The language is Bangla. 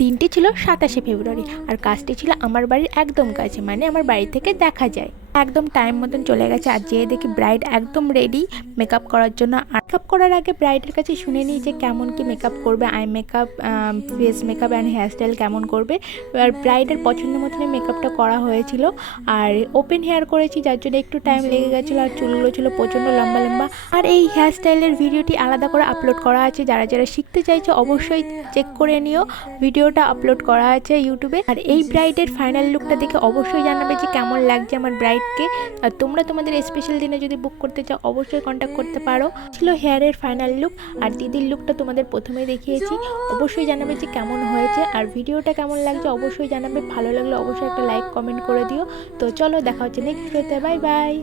দিনটি ছিল 27শে ফেব্রুয়ারি আর কাজটি ছিল আমার বাড়ির একদম কাছে, মানে আমার বাড়ি থেকে দেখা যায়। একদম টাইম মতন চলে গেছে আর যেয়ে দেখি ব্রাইড একদম রেডি মেকআপ করার জন্য। মেকআপ করার আগে ব্রাইডের কাছে শুনে নিই যে কেমন কি মেকআপ করবে, eye makeup, face makeup and hairstyle কেমন করবে। আর ব্রাইডের পছন্দ মতনই মেকআপটা করা হয়েছিল। আর ওপেন হেয়ার করেছি যার জন্য একটু টাইম লেগে গেছিলো, আর চুলগুলো ছিল প্রচণ্ড লম্বা লম্বা। আর এই হেয়ারস্টাইলের ভিডিওটি আলাদা করে আপলোড করা আছে, যারা যারা শিখতে চাইছে অবশ্যই চেক করে নিও, ভিডিওটা আপলোড করা আছে ইউটিউবে। আর এই ব্রাইডের ফাইনাল লুকটা দেখে অবশ্যই জানাবে যে কেমন লাগছে আমার ব্রাইডকে। আর তোমরা তোমাদের স্পেশাল দিনে যদি বুক করতে চাও অবশ্যই কন্ট্যাক্ট করতে পারো। ছিল হেয়ারের ফাইনাল লুক, আর দিদির লুকটা তোমাদের প্রথমেই দেখিয়েছি। অবশ্যই জানাবে যে কেমন হয়েছে, আর ভিডিওটা কেমন লাগছে অবশ্যই জানাবে। ভালো লাগলে অবশ্যই একটা লাইক কমেন্ট করে দিও। তো চলো দেখা হচ্ছে নেক্সট ভিডিওতে, বাই বাই।